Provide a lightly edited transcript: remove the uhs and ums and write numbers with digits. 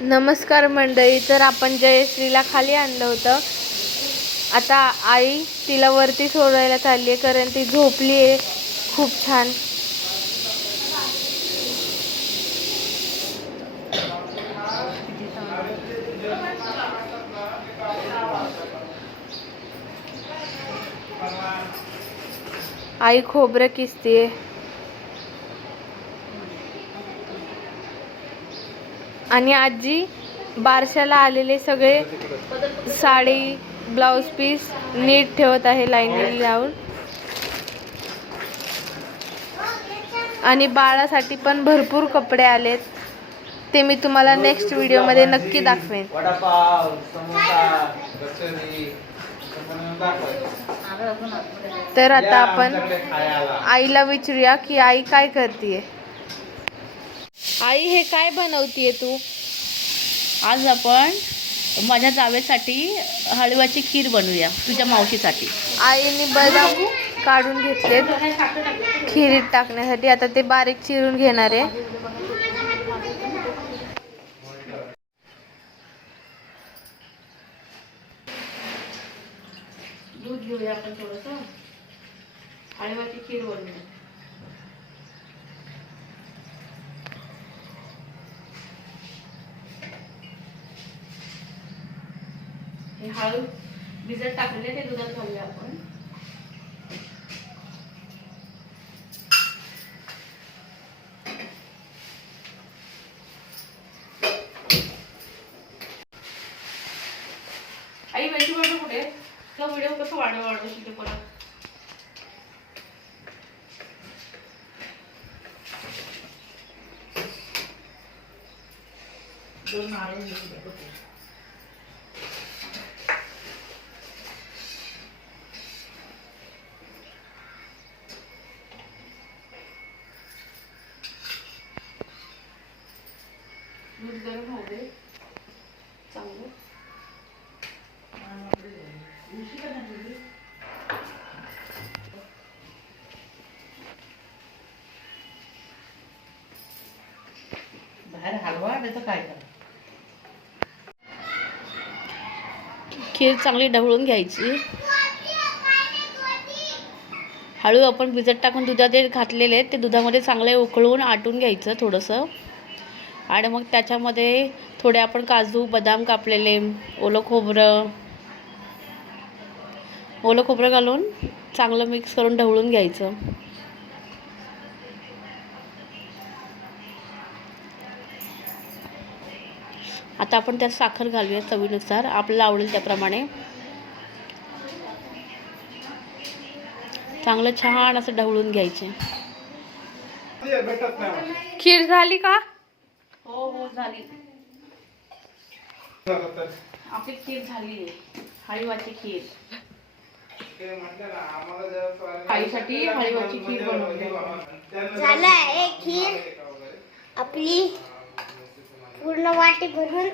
नमस्कार मंडळी. तर आपण जयश्रीला खाली आणलं होतं. आता आई तिला वरती सोडायला चालली आहे कारण ती झोपली आहे खूप छान. आई खोबरं किसतीये आणि आजी बारशाला आलेले सगळे साडी ब्लाउज पीस नीट ठेवत आहे लाईनीला लावून. आणि बाळासाठी पण भरपूर कपडे आलेत, ते मी तुम्हाला नेक्स्ट व्हिडिओमध्ये नक्की दाखवेन. तर आता आपण आईला विचारूया की आई काय करतीये. आई हे काय बनवतीये तू? आज आपण माझ्या जावेसाठी हलव्याची खीर बनवूया, तुझ्या मावशीसाठी. आईने बदाम काढून घेतलेत खिरीत टाकण्यासाठी. आता ते बारीक चिरून घेणार आहे. दूध घेऊया आपण थोडंसं, हलव्याची खीर बनवूया. हे हळू भिजत टाकलेले ते दुधात घालूया आपण. आई वेलची पावडर कुठे? तो व्हिडिओ कसं वाढवतो तिथे परत. दोन नारळ घेतले. दूध गरम होऊ दे चांगलं. बाहेर हलवा त्याचं काय करा. खीर चांगली ढवळून घ्यायची. हळू आपण भिजत टाकून दुधात घातलेले ते दुधामध्ये चांगले उकळून आटून घ्यायचं थोडंसं. आणि मग त्याच्यामध्ये थोडे आपण काजू बदाम कापलेले, ओलं खोबरं घालून चांगलं मिक्स करून ढवळून घ्यायचं. आता आपण त्यात साखर घालूया चवीनुसार, आपल्याला आवडेल त्याप्रमाणे. चांगलं छान असं ढवळून घ्यायचे. खीर झाली का? हो झाली. आपली खीर झाली आहे, हळीवाची खीर. आईसाठी हळीवाची खीर बनवली झालं आहे. खीर आपली पूर्ण वाटी भरून